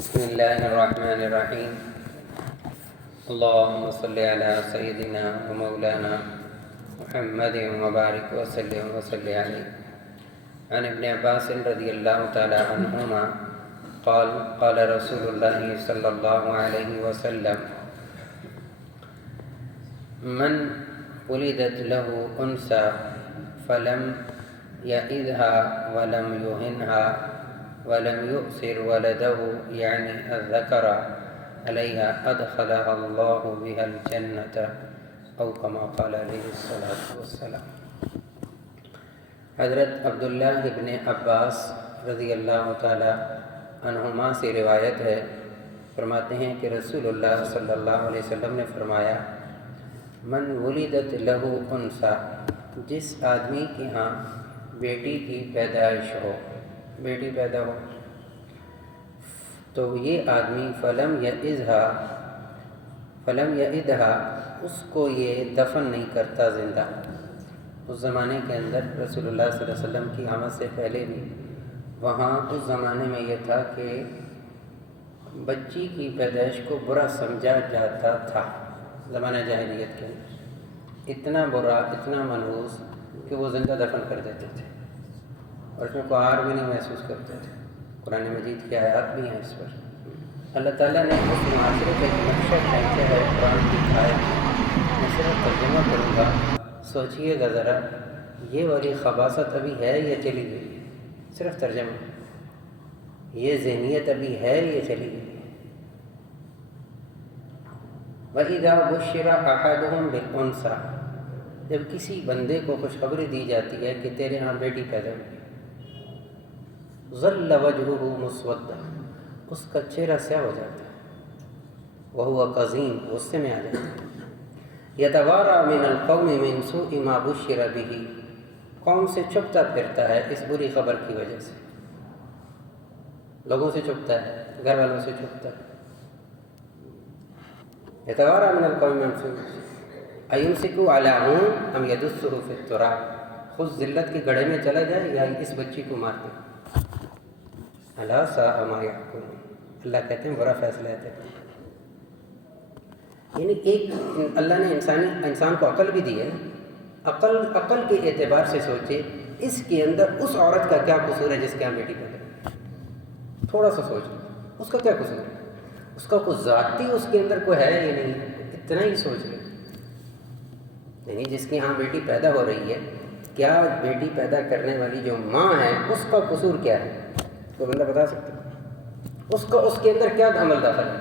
بسم الله الرحمن الرحيم. اللهم صل على سيدنا ومولانا محمد وبارك وسلم عليه. عن ابن عباس رضي الله تعالى عنهما قال قال رسول الله صلى الله عليه وسلم: من ولدت له أنثى فلم يئذها ولم يهنها ولم يؤثر ولده يعني الذكر عليها أدخلها الله بها الجنة أو كما قال عليه الصلاة والسلام. حضرت عبداللہ ابن عباس رضی اللہ تعالی عنہما سے روایت ہے، فرماتے ہیں کہ رسول اللہ صلی اللہ علیہ وسلم نے فرمایا: من ولدت لہ انثی، جس آدمی کے ہاں بیٹی کی پیدائش ہو، بیٹی پیدا ہو، تو یہ آدمی فلم یعدھا، اس کو یہ دفن نہیں کرتا زندہ۔ اس زمانے کے اندر رسول اللہ صلی اللہ علیہ وسلم کی آمد سے پہلے بھی وہاں اس زمانے میں یہ تھا کہ بچی کی پیدائش کو برا سمجھا جاتا تھا۔ زمانہ جاہلیت کے اندر اتنا برا، اتنا منحوس کہ وہ زندہ دفن کر دیتے تھے اور اس میں کوئی عار بھی نہیں محسوس کرتے تھے۔ قرآن مجید کی آیات بھی ہیں اس پر۔ اللہ تعالیٰ نے اس معاشرے کا ایک نقشہ کھینچا ہے قرآن کی آیت میں صرف ترجمہ کروں گا، سوچئے گا ذرا، یہ والی خباثت ابھی ہے یا چلی گئی ہے؟ صرف ترجمہ، یہ ذہنیت ابھی ہے یا چلی گئی ہے؟ وَإِذَا بُشِّرَ أَحَدُهُمْ بِالْأُنثىٰ، جب کسی بندے کو خوشخبری دی جاتی ہے کہ تیرے ہاں بیٹی پیدا ہوئی، ظل وجهه مسودًا، اس کا چہرہ سیاہ ہو جاتا ہے، وهو قزیم، غصے میں آ جاتا ہے، یتوارى من القوم من سوء ما بشر به، قوم سے چھپتا پھرتا ہے اس بری خبر کی وجہ سے، لوگوں سے چھپتا ہے، گھر والوں سے چھپتا ہے۔ یتوارى من القوم من سوء ایمسکوا علی ہون ام یدسہ فی التراب، خود ذلت کے گڑھے میں چلا جائے یا اس بچی کو مار دے۔ الا ساء ما یحکمون، اللہ کہتے ہیں برا فیصلہ ہے۔ یعنی ایک اللہ نے انسان کو عقل بھی دی ہے، عقل کے اعتبار سے سوچے اس کے اندر اس عورت کا کیا قصور ہے جس کے یہاں بیٹی پیدا ہے۔ تھوڑا سا سوچ، اس کا کیا قصور ہے؟ اس کا کوئی ذاتی اس کے اندر کوئی ہے یا نہیں ہے؟ اتنا ہی سوچ لیں۔ یعنی جس کے یہاں بیٹی پیدا ہو رہی ہے، کیا بیٹی پیدا کرنے والی جو ماں ہے اس کا قصور کیا ہے؟ کوئی بندہ بتا سکتا ہے؟ اس کے اندر کیا عمل داخل ہے؟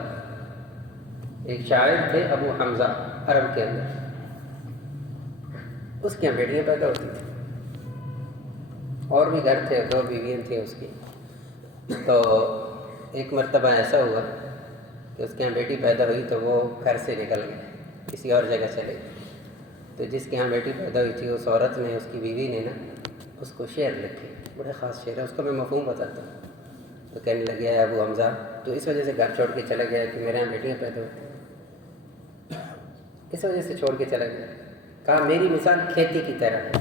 ایک شاعر تھے ابو حمزہ عرب کے اندر، اس کے یہاں بیٹیاں پیدا ہوتی تھیں، اور بھی گھر تھے، 2 بیویاں تھیں اس کی۔ تو ایک مرتبہ ایسا ہوا کہ اس کے یہاں بیٹی پیدا ہوئی تو وہ گھر سے نکل گئے، کسی اور جگہ چلے گئے۔ تو جس کے یہاں بیٹی پیدا ہوئی تھی اس عورت نے، اس کی بیوی نے نا اس کو شعر لکھے، بڑے خاص شعر ہے، اس کا میں مفہوم بتاتا ہوں۔ تو کہنے لگے ابو حمزہ تو اس وجہ سے گھر چھوڑ کے چلا گیا کہ میرے یہاں بیٹیاں پیدا ہوتی ہیں، اس وجہ سے چھوڑ کے چلا گیا۔ کہا میری مثال کھیتی کی طرح ہے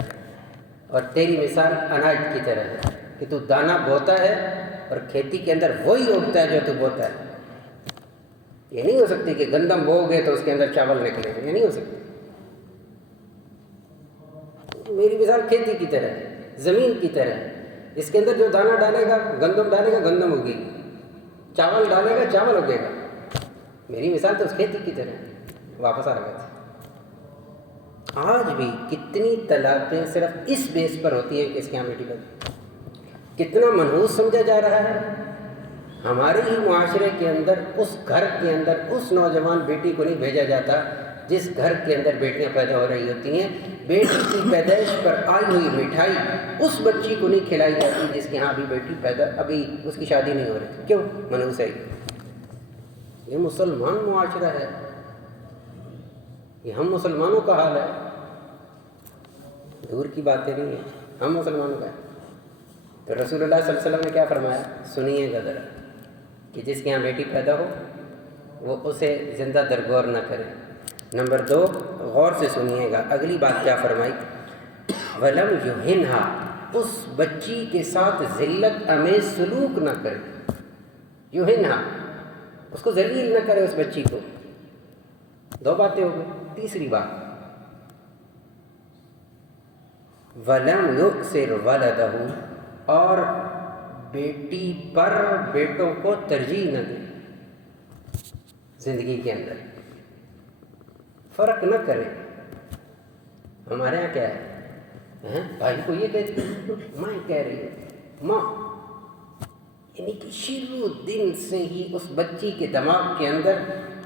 اور تیری مثال اناج کی طرح ہے کہ تو دانہ بوتا ہے اور کھیتی کے اندر وہی اگتا ہے جو تو بوتا ہے۔ یہ نہیں ہو سکتی کہ گندم بو گے تو اس کے اندر چاول نکلے گا، یہ نہیں ہو سکتی۔ میری مثال کھیتی کی طرح ہے، زمین کی طرح ہے، اس کے اندر جو دانہ ڈالے گا، گندم ڈالے گا، گندم اگے گی، چاول ڈالے گا، چاول اگے گا۔ میری مثال تو اس کھیتی کی طرح ہے۔ واپس آ گئے تھے۔ آج بھی کتنی طلاقیں صرف اس بیس پر ہوتی ہیں کہ اس کے یہاں بیٹی پیدا، کتنا منحوس سمجھا جا رہا ہے۔ ہمارے ہی معاشرے کے اندر، اس گھر کے اندر اس نوجوان بیٹی کو نہیں بھیجا جاتا جس گھر کے اندر بیٹیاں پیدا ہو رہی ہوتی ہیں۔ بیٹی کی پیدائش پر آئی ہوئی مٹھائی اس بچی کو نہیں کھلائی جاتی جس کے ہاں ابھی بیٹی پیدا، ابھی اس کی شادی نہیں ہو رہی۔ کیوں؟ منحوس ہے یہ مسلمان معاشرہ ہے، یہ ہم مسلمانوں کا حال ہے، دور کی باتیں نہیں ہیں، ہم مسلمانوں کا ہے۔ تو رسول اللہ صلی اللہ علیہ وسلم نے کیا فرمایا؟ سنیے گا ذرا کہ جس کے یہاں بیٹی پیدا ہو وہ اسے زندہ درگور نہ کرے۔ نمبر 2، غور سے سنیے گا، اگلی بات کیا فرمائی؟ وَلَمْ يُهِنْهَا، اس بچی کے ساتھ ذلت امیز سلوک نہ کرے۔ یُهِنْهَا، اس کو ذلیل نہ کرے اس بچی کو. 2 باتیں ہو گئی. تیسری بات وَلَمْ يُؤْثِرْ وَلَدَهُ، اور بیٹی پر بیٹوں کو ترجیح نہ دے. زندگی کے اندر فرق نہ کرے. ہمارے یہاں کیا ہے، بھائی کو یہ کہتی ہے، ماں کہہ رہی ہے ماں، یعنی کہ شروع دن سے ہی اس بچی کے دماغ کے اندر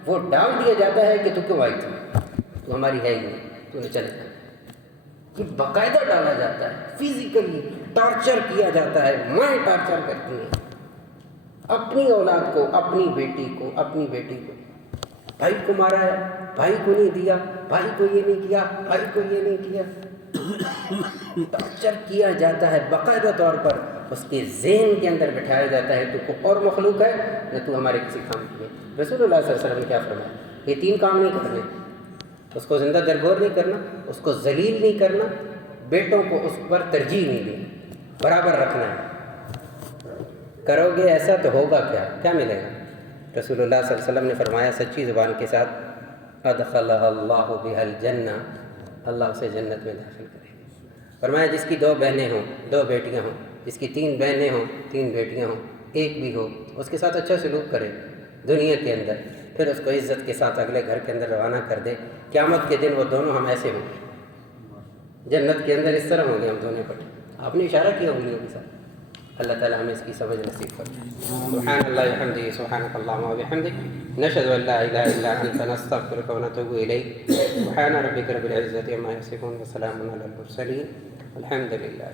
وہ ڈال دیا جاتا ہے کہ تو کیوں آئی تھی، تو ہماری ہے ہی نہیں، تو نے چلے جانا. یہ باقاعدہ ڈالا جاتا ہے، فزیکلی ٹارچر کیا جاتا ہے. مائیں ٹارچر کرتی ہیں اپنی اولاد کو، اپنی بیٹی کو، اپنی بیٹی کو. بھائی کو مارا ہے، بھائی کو نہیں دیا، بھائی کو یہ نہیں کیا، بھائی کو یہ نہیں کیا. ٹارچر کیا جاتا ہے باقاعدہ طور پر. اس کے ذہن کے اندر بٹھایا جاتا ہے تو کوئی اور مخلوق ہے نہ تو ہمارے کسی کام کی ہے. رسول اللہ صلی اللہ علیہ وسلم نے کیا فرمایا؟ یہ 3 کام نہیں کرنے. اس کو زندہ درگور نہیں کرنا، اس کو ذلیل نہیں کرنا، بیٹوں کو اس پر ترجیح نہیں دینی، برابر رکھنا ہے. کرو گے ایسا تو ہوگا کیا ملے گا؟ رسول اللہ صلی اللہ علیہ وسلم نے فرمایا سچی زبان کے ساتھ ادخلہ اللہ بہا الجنہ، اللہ اسے جنت میں داخل کرے گا. فرمایا جس کی 2 بہنیں ہوں، 2 بیٹیاں ہوں، جس کی 3 بہنیں ہوں، 3 بیٹیاں ہوں، ایک بھی ہو، اس کے ساتھ اچھا سلوک کرے دنیا کے اندر، پھر اس کو عزت کے ساتھ اگلے گھر کے اندر روانہ کر دے. قیامت کے دن وہ دونوں ہم ایسے ہوں گے جنت کے اندر، اس طرح ہوں گے ہم دونوں اکٹھے. آپ نے اشارہ کیا انگلیوں کے ساتھ. اللہ تعالیٰ ہمیں اس کی سمجھ نصیب فرمائے. سبحان اللہ وبحمدہ، سبحانک اللہم وبحمدک، نشہد ان لا الہ الا انت، نستغفرک ونتوب الیک. سبحان ربک رب العزۃ عما یصفون، وسلام علی المرسلین، والحمد للہ.